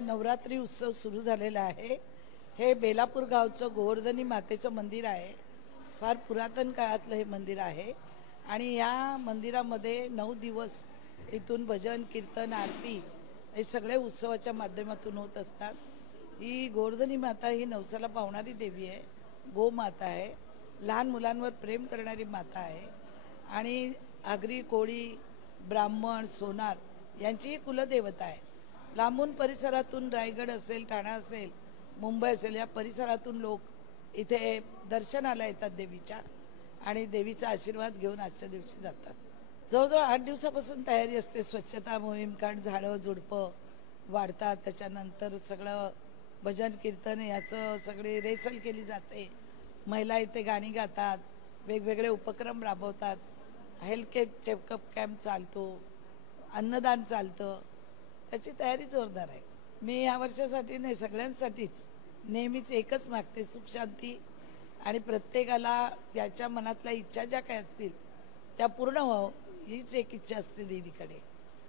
नवरात्री उत्सव सुरू झालेला आहे। हे बेलापूर गावचं गोवर्धनी मातेचं मंदिर आहे। फार पुरातन काळातलं हे मंदिर आहे आणि या मंदिरामध्ये 9 दिवस इथून भजन कीर्तन आरती हे सगळे उत्सवाच्या माध्यमातून होत असतात। ही गोवर्धनी माता ही नवसाला पावणारी देवी आहे, गोमाता आहे, लहान मुलांवर प्रेम करणारी माता आहे आणि आगरी कोळी ब्राह्मण सोनार यांची कुलदेवता आहे। लांबून परिसरातून रायगड असेल, ठाणा असेल, मुंबई असेल या परिसरातून लोक इथे दर्शनाला येतात देवीच्या आणि देवीचा आशीर्वाद घेऊन आजच्या दिवशी जातात। जवळजवळ 8 दिवसापासून तयारी असते। स्वच्छता मोहीम, कारण झाडं झुडपं वाढतात, त्याच्यानंतर सगळं भजन कीर्तन याचं सगळी रेसल केली जाते। महिला इथे गाणी गातात, वेगवेगळे उपक्रम राबवतात, हेल्थ चेकअप कॅम्प चालतो, अन्नदान चालतं, त्याची तयारी जोरदार आहे। मी या वर्षासाठी नाही, सगळ्यांसाठीच नेहमीच एकच मागते, सुख शांती आणि प्रत्येकाला त्याच्या मनातल्या इच्छा ज्या काही असतील त्या पूर्ण व्हावं हीच एक इच्छा असते देवीकडे।